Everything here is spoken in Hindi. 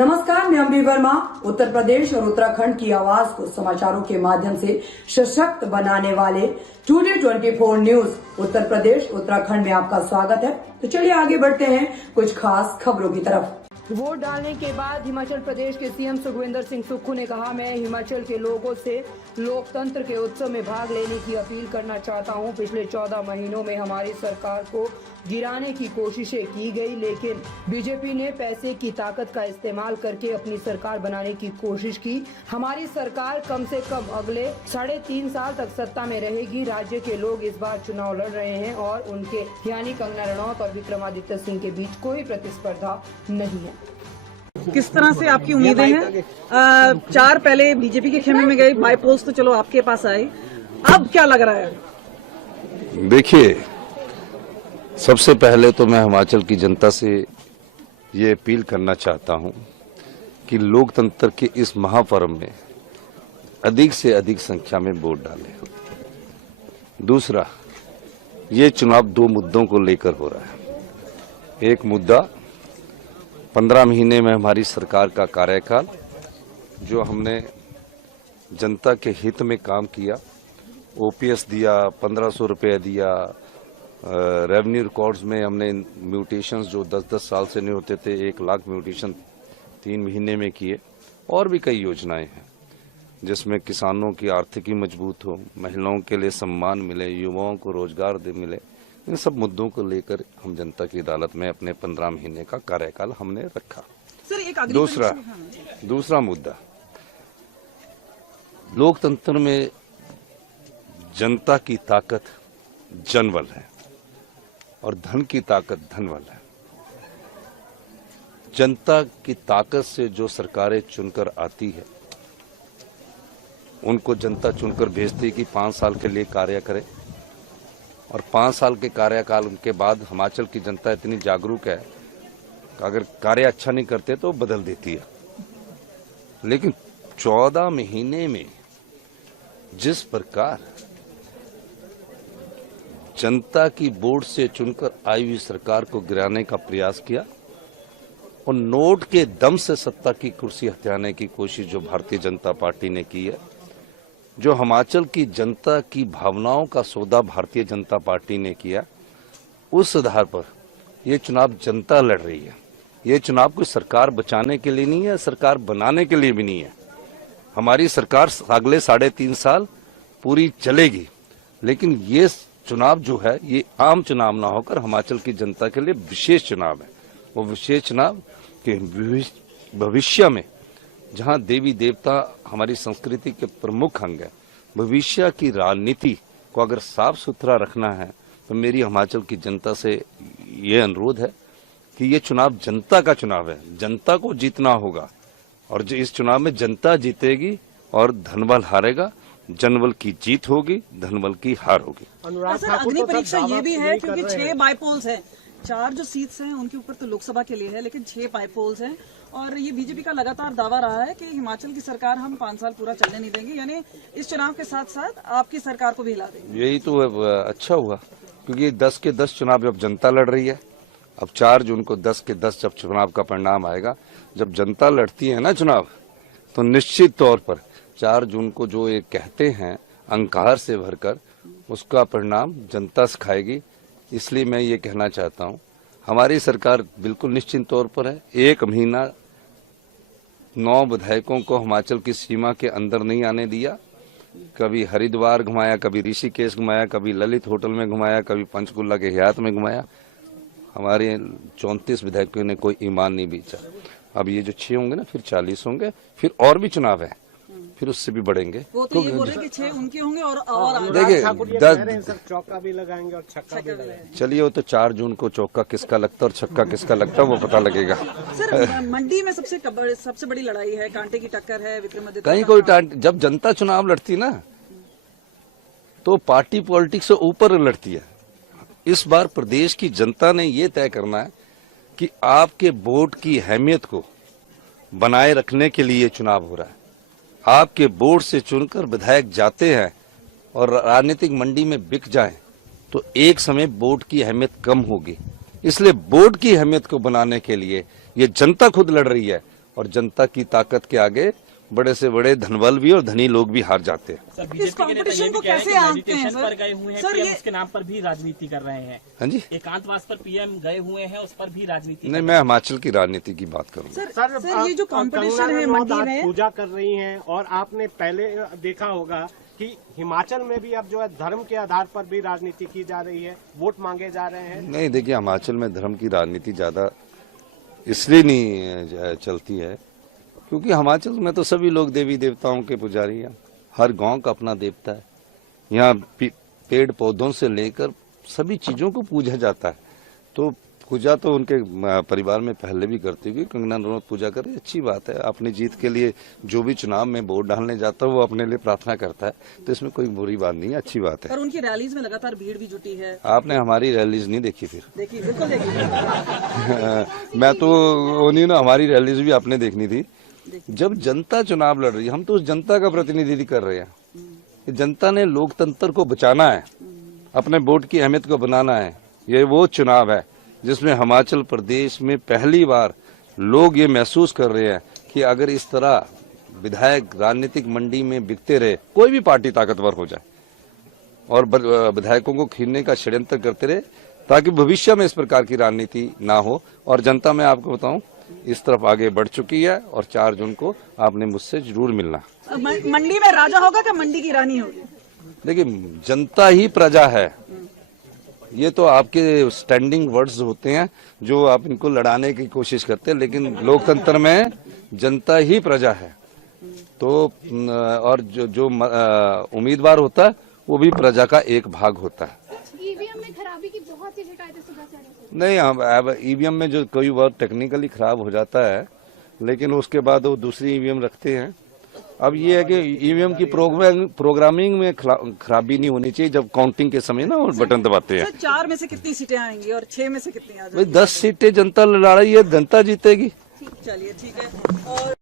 नमस्कार, मैं अम्बी वर्मा। उत्तर प्रदेश और उत्तराखंड की आवाज को समाचारों के माध्यम से सशक्त बनाने वाले टुडे 24 न्यूज उत्तर प्रदेश उत्तराखंड में आपका स्वागत है। तो चलिए आगे बढ़ते हैं कुछ खास खबरों की तरफ। वोट डालने के बाद हिमाचल प्रदेश के सीएम सुखविंदर सिंह सुक्खू ने कहा, मैं हिमाचल के लोगों से लोकतंत्र के उत्सव में भाग लेने की अपील करना चाहता हूं। पिछले 14 महीनों में हमारी सरकार को गिराने की कोशिशें की गई, लेकिन बीजेपी ने पैसे की ताकत का इस्तेमाल करके अपनी सरकार बनाने की कोशिश की। हमारी सरकार कम से कम अगले 3.5 साल तक सत्ता में रहेगी। राज्य के लोग इस बार चुनाव लड़ रहे हैं और उनके यानी कंगना रनौत और विक्रमादित्य सिंह के बीच कोई प्रतिस्पर्धा नहीं है। किस तरह से आपकी उम्मीदें हैं? 4 पहले बीजेपी के खेमे में गए, बाई पोल्स तो चलो आपके पास आए, अब क्या लग रहा है? देखिए, सबसे पहले तो मैं हिमाचल की जनता से ये अपील करना चाहता हूं कि लोकतंत्र के इस महापर्व में अधिक से अधिक संख्या में वोट डालें। दूसरा, ये चुनाव 2 मुद्दों को लेकर हो रहा है। एक मुद्दा 15 महीने में हमारी सरकार का कार्यकाल, जो हमने जनता के हित में काम किया, ओपीएस दिया, 1500 रुपये दिया, रेवेन्यू रिकॉर्ड्स में हमने म्यूटेशंस जो 10-10 साल से नहीं होते थे, 1 लाख म्यूटेशन 3 महीने में किए, और भी कई योजनाएं हैं जिसमें किसानों की आर्थिकी मजबूत हो, महिलाओं के लिए सम्मान मिले, युवाओं को रोजगार मिले। इन सब मुद्दों को लेकर हम जनता की अदालत में अपने 15 महीने का कार्यकाल हमने रखा। सर, एक दूसरा मुद्दा, लोकतंत्र में जनता की ताकत जनबल है और धन की ताकत धनबल है। जनता की ताकत से जो सरकारें चुनकर आती है, उनको जनता चुनकर भेजती है कि 5 साल के लिए कार्य करे, और 5 साल के कार्यकाल के बाद हिमाचल की जनता इतनी जागरूक है कि अगर कार्य अच्छा नहीं करते तो बदल देती है। लेकिन 14 महीने में जिस प्रकार जनता की वोट से चुनकर आई हुई सरकार को गिराने का प्रयास किया और नोट के दम से सत्ता की कुर्सी हथियाने की कोशिश जो भारतीय जनता पार्टी ने की है, जो हिमाचल की जनता की भावनाओं का सौदा भारतीय जनता पार्टी ने किया, उस आधार पर ये चुनाव जनता लड़ रही है। ये चुनाव कोई सरकार बचाने के लिए नहीं है, सरकार बनाने के लिए भी नहीं है। हमारी सरकार अगले 3.5 साल पूरी चलेगी, लेकिन ये चुनाव जो है ये आम चुनाव ना होकर हिमाचल की जनता के लिए विशेष चुनाव है। वो विशेष चुनाव के भविष्य में, जहां देवी देवता हमारी संस्कृति के प्रमुख अंग है, भविष्य की राजनीति को अगर साफ सुथरा रखना है तो मेरी हिमाचल की जनता से ये अनुरोध है कि ये चुनाव जनता का चुनाव है, जनता को जीतना होगा, और जो इस चुनाव में जनता जीतेगी और धनबल हारेगा। जनबल की जीत होगी, धनबल की हार होगी। सर, अग्नि परीक्षा ये भी है क्योंकि 6 बाई पोल्स हैं, 4 जो सीट्स हैं उनके ऊपर तो लोकसभा के लिए है, लेकिन 6 बाई पोल्स हैं, और ये बीजेपी का लगातार दावा रहा है कि हिमाचल की सरकार हम 5 साल पूरा चलने नहीं देंगे, यानी इस चुनाव के साथ साथ आपकी सरकार को भी हिला देंगे। यही तो अच्छा हुआ, क्योंकि 10 के 10 चुनाव जब जनता लड़ रही है, अब 4 जून को 10 के 10 जब चुनाव का परिणाम आएगा, जब जनता लड़ती है ना चुनाव, तो निश्चित तौर पर 4 जून को जो ये कहते हैं अंकार से भरकर, उसका परिणाम जनता सिखाएगी। इसलिए मैं ये कहना चाहता हूँ, हमारी सरकार बिल्कुल निश्चित तौर पर है। 1 महीना 9 विधायकों को हिमाचल की सीमा के अंदर नहीं आने दिया। कभी हरिद्वार घुमाया, कभी ऋषिकेश घुमाया, कभी ललित होटल में घुमाया, कभी पंचकुला के हयात में घुमाया। हमारे 34 विधायकों ने कोई ईमान नहीं बेचा। अब ये जो 6 होंगे ना, फिर 40 होंगे, फिर और भी चुनाव है, फिर उससे भी बढ़ेंगे। वो तो ये बोल रहे हैं कि 6 उनके होंगे और देखिए, चौका भी लगाएंगे और छक्का भी लगाएंगे। चलिए, वो तो 4 जून को चौका किसका लगता है और छक्का किसका लगता है वो पता लगेगा। सर, मंडी में सबसे बड़ी लड़ाई है, कांटे की टक्कर है, विक्रमादित्य कहीं कोई जब जनता चुनाव लड़ती ना, तो पार्टी पॉलिटिक्स से ऊपर लड़ती है। इस बार प्रदेश की जनता ने ये तय करना है कि आपके वोट की अहमियत को बनाए रखने के लिए चुनाव हो रहा है। आपके वोट से चुनकर विधायक जाते हैं और राजनीतिक मंडी में बिक जाएं, तो एक समय वोट की अहमियत कम होगी। इसलिए वोट की अहमियत को बनाने के लिए ये जनता खुद लड़ रही है, और जनता की ताकत के आगे बड़े से बड़े धनबल भी और धनी लोग भी हार जाते हैं। सर इस बीजेपी के नेता ये कंपटीशन भी को कह रहे हैं कैसे कि आंकते हैं मेडिटेशन सर? पर गए हुए हैं, सर, पीएम ये- उसके नाम पर भी राजनीति कर रहे हैं। हाँ जी, एकांतवास पर पीएम गए हुए हैं, उस पर भी राजनीति नहीं, मैं हिमाचल की राजनीति की बात करूंगा। सर ये जो कंपटीशन है कंगना मंडी रनौत आज में, पूजा कर रही हैं और आपने पहले देखा होगा कि हिमाचल में भी अब जो है धर्म के आधार पर भी राजनीति की जा रही है, वोट मांगे जा रहे हैं। नहीं, देखिए, हिमाचल में धर्म की राजनीति ज्यादा इसलिए नहीं चलती है क्योंकि हिमाचल में तो सभी लोग देवी देवताओं के पुजारी हैं। हर गांव का अपना देवता है। यहाँ पेड़ पौधों से लेकर सभी चीजों को पूजा जाता है। तो पूजा तो उनके परिवार में पहले भी करती हुई, कंगना रनौत पूजा कर रही, अच्छी बात है। अपनी जीत के लिए जो भी चुनाव में वोट डालने जाता है वो अपने लिए प्रार्थना करता है, तो इसमें कोई बुरी बात नहीं है, अच्छी बात है। पर उनकी रैलीज में लगातार भीड़ भी जुटी है। आपने हमारी रैलीज नहीं देखी फिर? देखिए, बिल्कुल देखिए। मैं तो उन्हीं ना, हमारी रैलीज भी आपने देखनी थी। जब जनता चुनाव लड़ रही है, हम तो उस जनता का प्रतिनिधित्व कर रहे हैं। जनता ने लोकतंत्र को बचाना है, अपने वोट की अहमियत को बनाना है। ये वो चुनाव है जिसमें हिमाचल प्रदेश में पहली बार लोग ये महसूस कर रहे हैं कि अगर इस तरह विधायक राजनीतिक मंडी में बिकते रहे, कोई भी पार्टी ताकतवर हो जाए और विधायकों को खींचने का षड्यंत्र करते रहे, ताकि भविष्य में इस प्रकार की राजनीति ना हो। और जनता, मैं आपको बताऊं, इस तरफ आगे बढ़ चुकी है और 4 जून को आपने मुझसे जरूर मिलना। मंडी में राजा होगा क्या मंडी की रानी होगी? देखिए, जनता ही प्रजा है। ये तो आपके स्टैंडिंग वर्ड्स होते हैं जो आप इनको लड़ाने की कोशिश करते हैं, लेकिन लोकतंत्र में जनता ही प्रजा है। तो और जो उम्मीदवार होता है वो भी प्रजा का एक भाग होता है। ईवीएम में खराबी की बहुत सी शिकायतें सुबह से आ रही नहीं, अब ईवीएम में जो कोई बार टेक्निकली खराब हो जाता है, लेकिन उसके बाद वो दूसरी ईवीएम रखते हैं। अब ये है कि ईवीएम की प्रोग्रामिंग में खराबी नहीं होनी चाहिए जब काउंटिंग के समय ना वो बटन दबाते हैं। सर 4 में से कितनी सीटें आएंगी और 6 में से कितनी आ भाई जाएंगी? 10 सीटें जनता लड़ा रही है, जनता जीतेगी। चलिए, ठीक है। और